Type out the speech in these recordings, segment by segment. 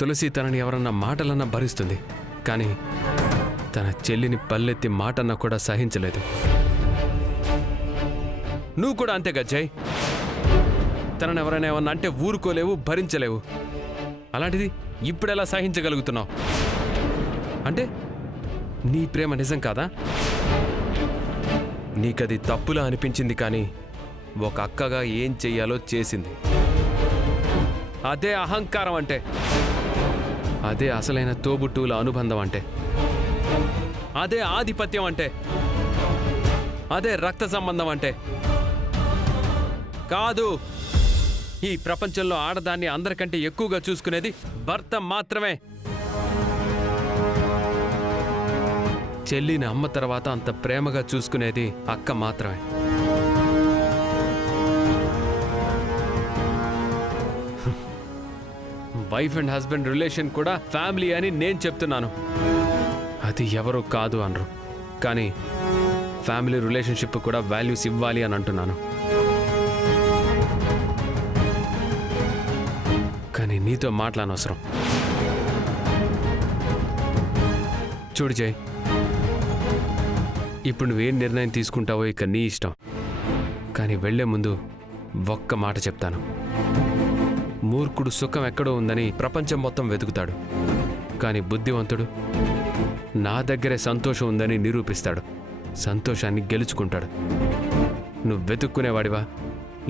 తులసి తనని ఎవరన్నా మాటలన్నా భరిస్తుంది, కానీ తన చెల్లిని పల్లెత్తి మాటన్నా కూడా సహించలేదు. నువ్వు కూడా అంతేగా జై. తనని ఎవరైనా ఏమన్నా అంటే ఊరుకోలేవు, భరించలేవు. అలాంటిది ఇప్పుడెలా సహించగలుగుతున్నావు? అంటే నీ ప్రేమ నిజం కాదా? నీకది తప్పులా అనిపించింది, కానీ ఒక అక్కగా ఏం చెయ్యాలో చేసింది. అదే అహంకారం అంటే, అదే అసలైన తోబుట్టువుల అనుబంధం అంటే, అదే ఆధిపత్యం అంటే, అదే రక్త సంబంధం అంటే. కాదు, ఈ ప్రపంచంలో ఆడదాన్ని అందరికంటే ఎక్కువగా చూసుకునేది భర్త మాత్రమే. చెల్లిని అమ్మ తర్వాత అంత ప్రేమగా చూసుకునేది అక్క మాత్రమే. వైఫ్ అండ్ హస్బెండ్ రిలేషన్ కూడా ఫ్యామిలీ అని నేను చెప్తున్నాను. అది ఎవరు కాదు అనరు, కానీ ఫ్యామిలీ రిలేషన్షిప్ కూడా వాల్యూస్ ఇవ్వాలి అని అంటున్నాను. కానీ నీతో మాట్లాడనవసరం. చూడు జయ్, ఇప్పుడు నువ్వేం నిర్ణయం తీసుకుంటావో ఇక నీ ఇష్టం. కానీ వెళ్లే ముందు ఒక్క మాట చెప్తాను. మూర్ఖుడు సుఖం ఎక్కడో ఉందని ప్రపంచం మొత్తం వెతుకుతాడు, కానీ బుద్ధివంతుడు నా దగ్గరే సంతోషం ఉందని నిరూపిస్తాడు, సంతోషాన్ని గెలుచుకుంటాడు. నువ్వు వెతుక్కునేవాడివా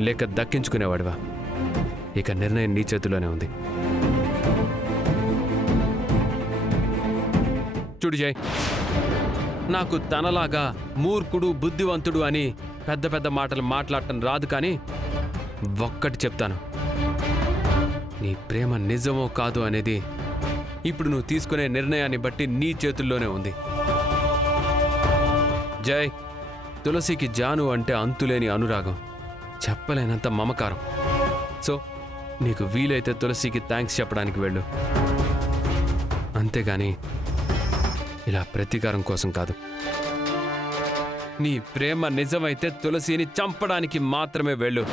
లేక దక్కించుకునేవాడివా? ఇక నిర్ణయం నీ చేతిలోనే ఉంది. చూడు జయ్, నాకు తనలాగా మూర్ఖుడు బుద్ధివంతుడు అని పెద్ద పెద్ద మాటలు మాట్లాడటం రాదు, కానీ ఒక్కటి చెప్తాను. నీ ప్రేమ నిజమో కాదు అనేది ఇప్పుడు నువ్వు తీసుకునే నిర్ణయాన్ని బట్టి నీ చేతుల్లోనే ఉంది. జయ్, తులసికి జాను అంటే అంతులేని అనురాగం, చెప్పలేనంత మమకారం. సో నీకు వీలైతే తులసికి థ్యాంక్స్ చెప్పడానికి వెళ్ళు, అంతేగాని ఇలా ప్రతీకారం కోసం కాదు. నీ ప్రేమ నిజమైతే తులసిని చంపడానికి మాత్రమే వెళ్ళు.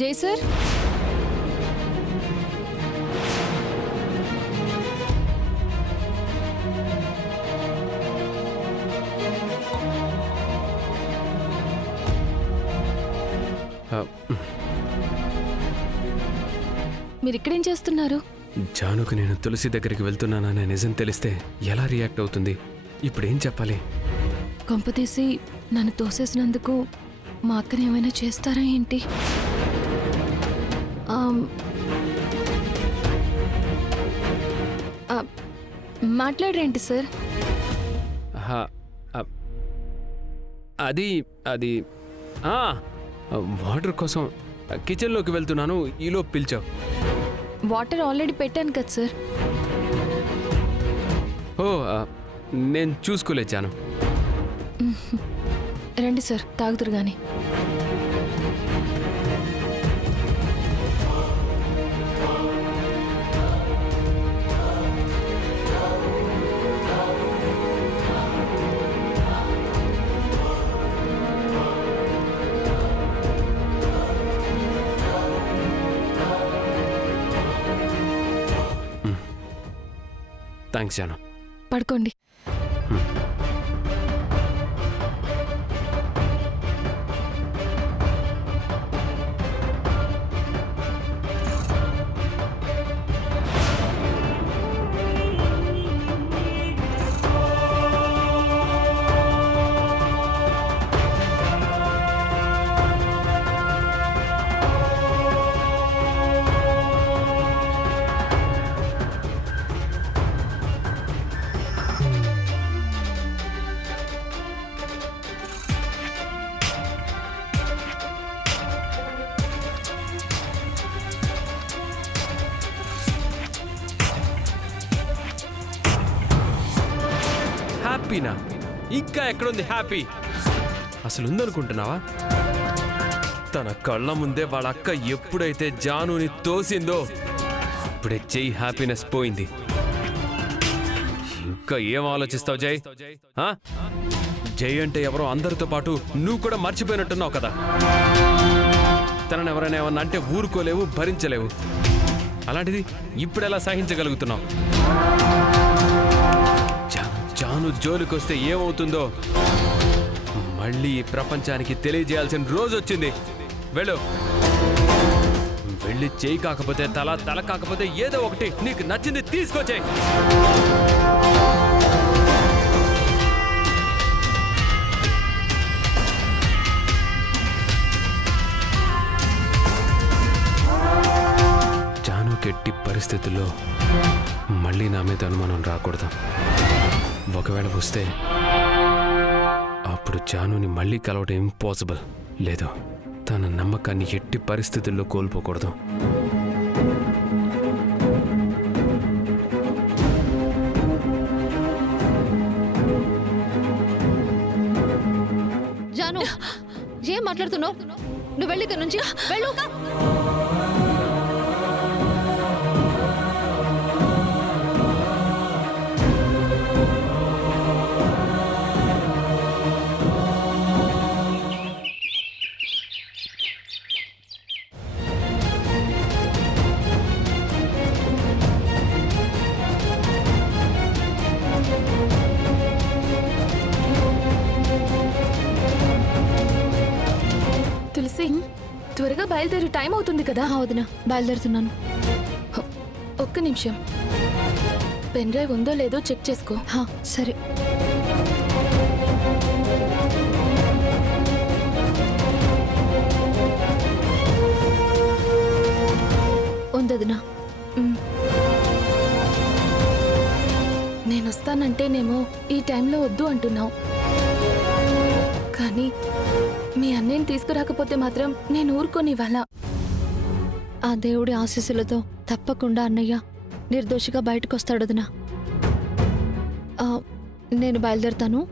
జై సార్, మీరు ఇక్కడేం చేస్తున్నారు? జానుకు నేను తులసి దగ్గరికి వెళ్తున్నాననే నిజం తెలిస్తే ఎలా రియాక్ట్ అవుతుంది? ఇప్పుడేం చెప్పాలి? కొంపతీసి నన్ను తోసేసినందుకు మా అక్కని ఏమైనా చేస్తారా ఏంటి? మాట్లాడరేంటి సార్? అది అది వాటర్ కోసం కిచెన్లోకి వెళ్తున్నాను, ఈలో పిలిచావు. వాటర్ ఆల్రెడీ పెట్టాను కదా సార్. ఓ, నేను చూసుకోలేచాను. రండి సార్, తాగుతురు గాని. థ్యాంక్స్ జాను. పడుకోండి. హ్యాపీనా? ఇంకా ఎక్కడుంది హ్యాపీ? అసలు ఉందనుకుంటున్నావా? తన కళ్ళ ముందే వాళ్ళ అక్క ఎప్పుడైతే జానుని తోసిందో అప్పుడే జై హ్యాపీనెస్ పోయింది. ఇంకా ఏం ఆలోచిస్తావు జై? ఆ? జై అంటే ఎవరో అందరితో పాటు నువ్వు కూడా మర్చిపోయినట్టున్నావు కదా. తనని ఎవరైనా ఏమన్నా అంటే ఊరుకోలేవు, భరించలేవు. అలాంటిది ఇప్పుడెలా సహించగలుగుతున్నావు? జాను జోలికొస్తే ఏమవుతుందో మళ్ళీ ఈ ప్రపంచానికి తెలియజేయాల్సిన రోజు వచ్చింది. వెళ్ళు, వెళ్ళి చేయి కాకపోతే తల, తల కాకపోతే ఏదో ఒకటి నీకు నచ్చింది తీసుకొచ్చేయి. ఎట్టి పరిస్థితుల్లో మళ్ళీ నా మీద అనుమానం రాకూడదు. ఒకవేళ వస్తే అప్పుడు జానుని మళ్ళీ కలవడం ఇంపాసిబుల్. లేదు, తన నమ్మకాన్ని ఎట్టి పరిస్థితుల్లో కోల్పోకూడదు. జాను, ఏం మాట్లాడుతున్నావు? నువ్వు వెళ్ళి ఇక్కడ నుంచి వెళ్ళు. తులసి, త్వరగా బయలుదేరి, టైం అవుతుంది కదా. వదినా, బయలుదేరుతున్నాను. ఒక్క నిమిషం, పెన్ డ్రైవ్ ఉందో లేదో చెక్ చేసుకో. సరే. ఉందదినా. నేను వస్తానంటేనేమో ఈ టైంలో వద్దు అంటున్నావు, కానీ మీ అన్నయ్యని తీసుకురాకపోతే మాత్రం నేను ఊరుకోనివ్వాలా. ఆ దేవుడి ఆశీస్సులతో తప్పకుండా అన్నయ్య నిర్దోషిగా బయటకు వస్తాడు వదినా. నేను బయలుదేరుతాను.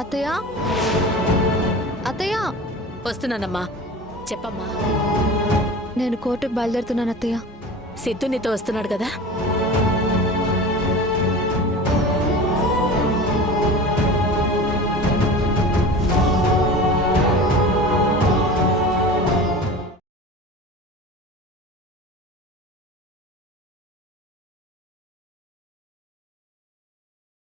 అత్తయ్య, అత్తయ్య. వస్తున్నానమ్మా, చెప్పమ్మా. నేను కోర్టుకు బయలుదేరుతున్నాను అత్తయ్య. సిద్ధు నీతో వస్తున్నాడు కదా?